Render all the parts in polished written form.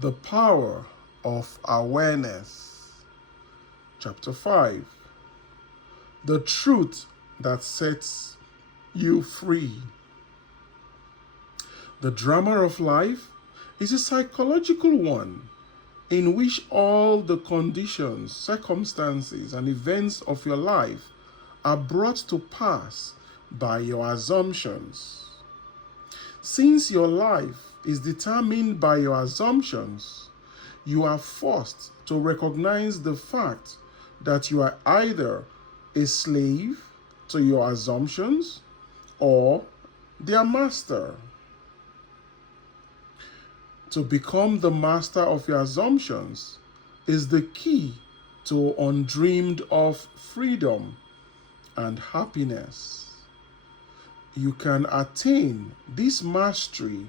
The power of awareness. Chapter 5. The truth that sets you free. The drama of life is a psychological one in which all the conditions, circumstances, and events of your life are brought to pass by your assumptions. Since your life is determined by your assumptions, you are forced to recognize the fact that you are either a slave to your assumptions or their master. To become the master of your assumptions is the key to undreamed of freedom and happiness. You can attain this mastery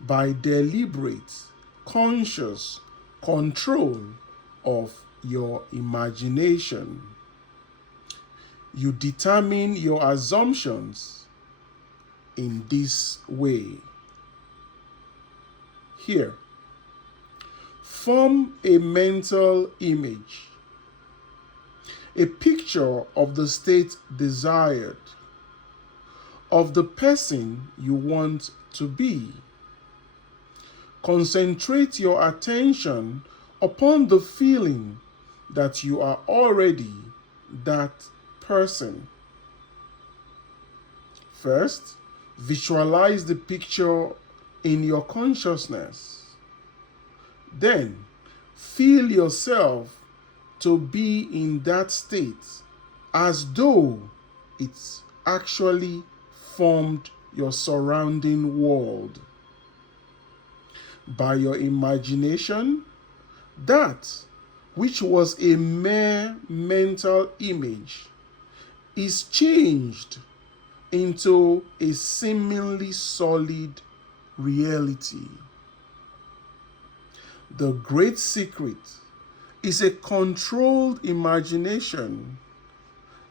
by deliberate, conscious control of your imagination. You determine your assumptions in this way. Here, form a mental image, a picture of the state desired, of the person you want to be. Concentrate your attention upon the feeling that you are already that person. First, visualize the picture in your consciousness. Then, feel yourself to be in that state as though it's actually formed your surrounding world. By your imagination, that which was a mere mental image is changed into a seemingly solid reality. The great secret is a controlled imagination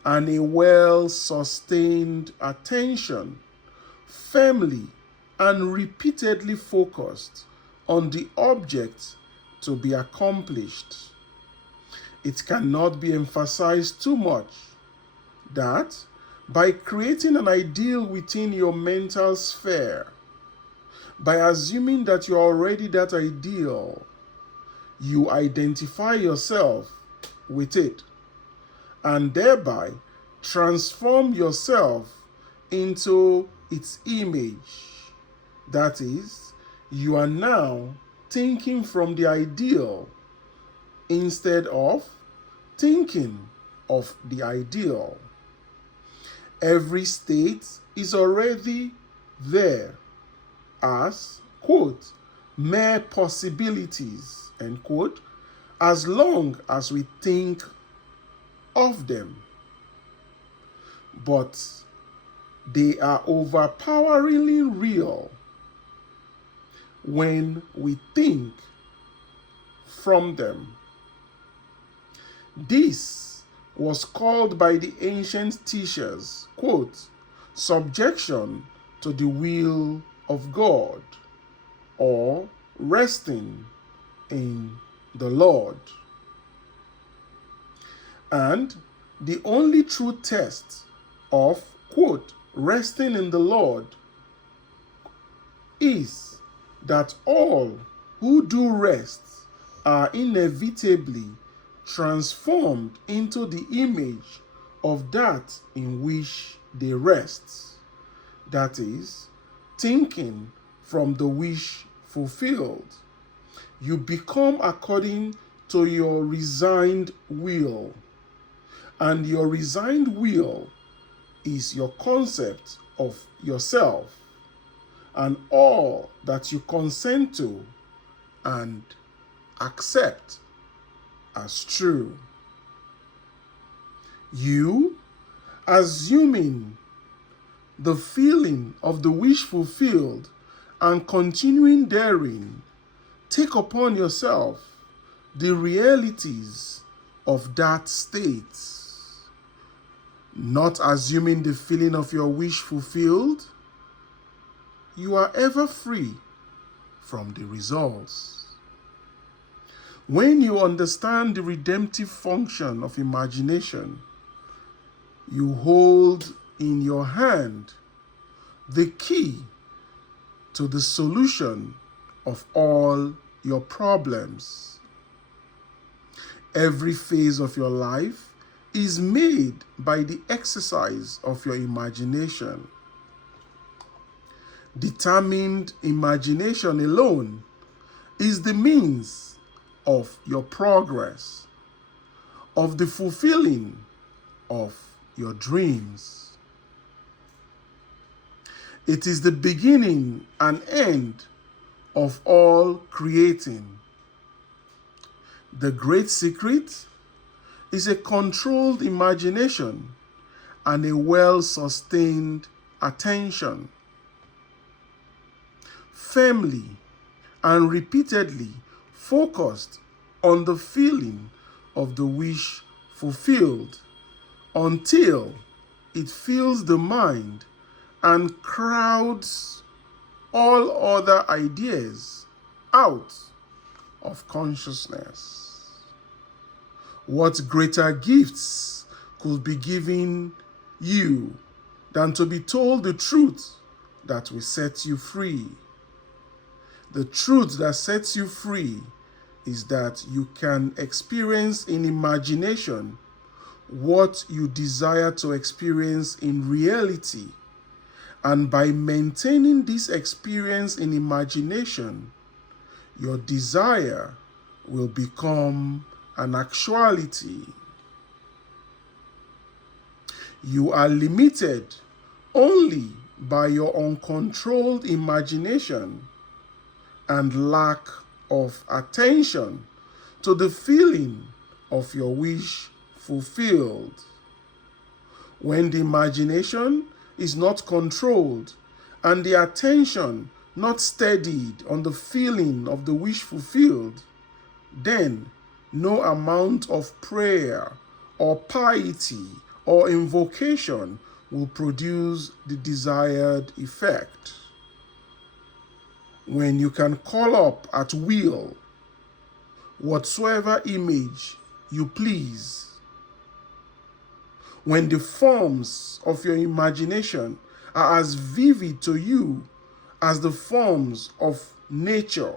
and a well-sustained attention, firmly and repeatedly focused on the object to be accomplished. It cannot be emphasized too much that by creating an ideal within your mental sphere, by assuming that you're already that ideal, you identify yourself with it and thereby transform yourself into its image. That is, you are now thinking from the ideal instead of thinking of the ideal. Every state is already there as, quote, mere possibilities, end quote, as long as we think of them. But they are overpoweringly real when we think from them. This was called by the ancient teachers, quote, subjection to the will of God, or resting in the Lord. And the only true test of, quote, resting in the Lord is that all who do rest are inevitably transformed into the image of that in which they rest. That is, thinking from the wish fulfilled. You become according to your resigned will. And your resigned will is your concept of yourself and all that you consent to and accept as true. You, assuming the feeling of the wish fulfilled and continuing therein, take upon yourself the realities of that state. Not assuming the feeling of your wish fulfilled, you are ever free from the results. When you understand the redemptive function of imagination, you hold in your hand the key to the solution of all your problems. Every phase of your life is made by the exercise of your imagination. Determined imagination alone is the means of your progress, of the fulfilling of your dreams. It is the beginning and end of all creating. The great secret is a controlled imagination and a well-sustained attention. Firmly and repeatedly focused on the feeling of the wish fulfilled until it fills the mind and crowds all other ideas out of consciousness. What greater gifts could be given you than to be told the truth that will set you free? The truth that sets you free is that you can experience in imagination what you desire to experience in reality. And by maintaining this experience in imagination, your desire will become an actuality. You are limited only by your uncontrolled imagination and lack of attention to the feeling of your wish fulfilled. When the imagination is not controlled and the attention not steadied on the feeling of the wish fulfilled, then no amount of prayer or piety or invocation will produce the desired effect. When you can call up at will whatsoever image you please, when the forms of your imagination are as vivid to you as the forms of nature,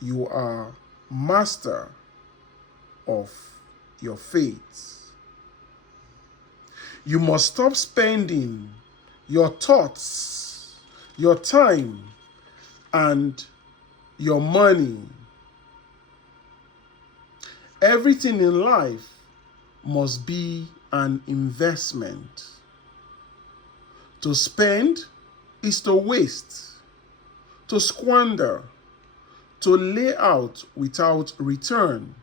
you are master of your fate. You must stop spending your thoughts, your time, and your money. Everything in life must be an investment. To spend is to waste, to squander, to lay out without return.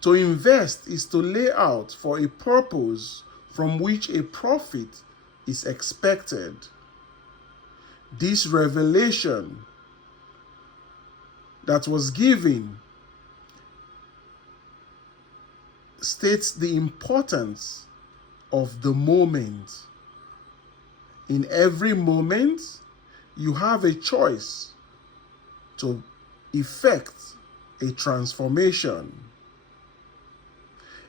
To invest is to lay out for a purpose from which a profit is expected. This revelation that was given states the importance of the moment. In every moment, you have a choice to effect a transformation.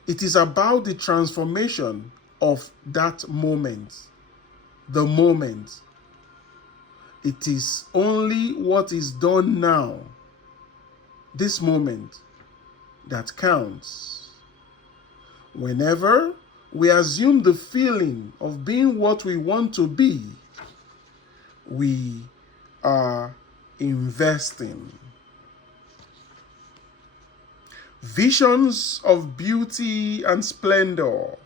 It is about the transformation of that moment, the moment. It is only what is done now, this moment, that counts. Whenever we assume the feeling of being what we want to be, we are investing. Visions of beauty and splendor,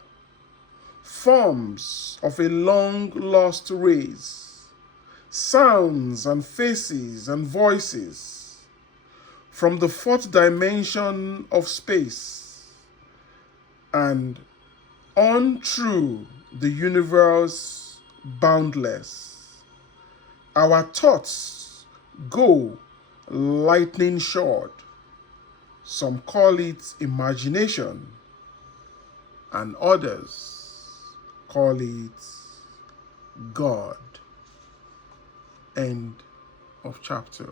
forms of a long-lost race, sounds and faces and voices from the fourth dimension of space and on through the universe boundless. Our thoughts go lightning short. Some call it imagination, and others call it God. End of chapter.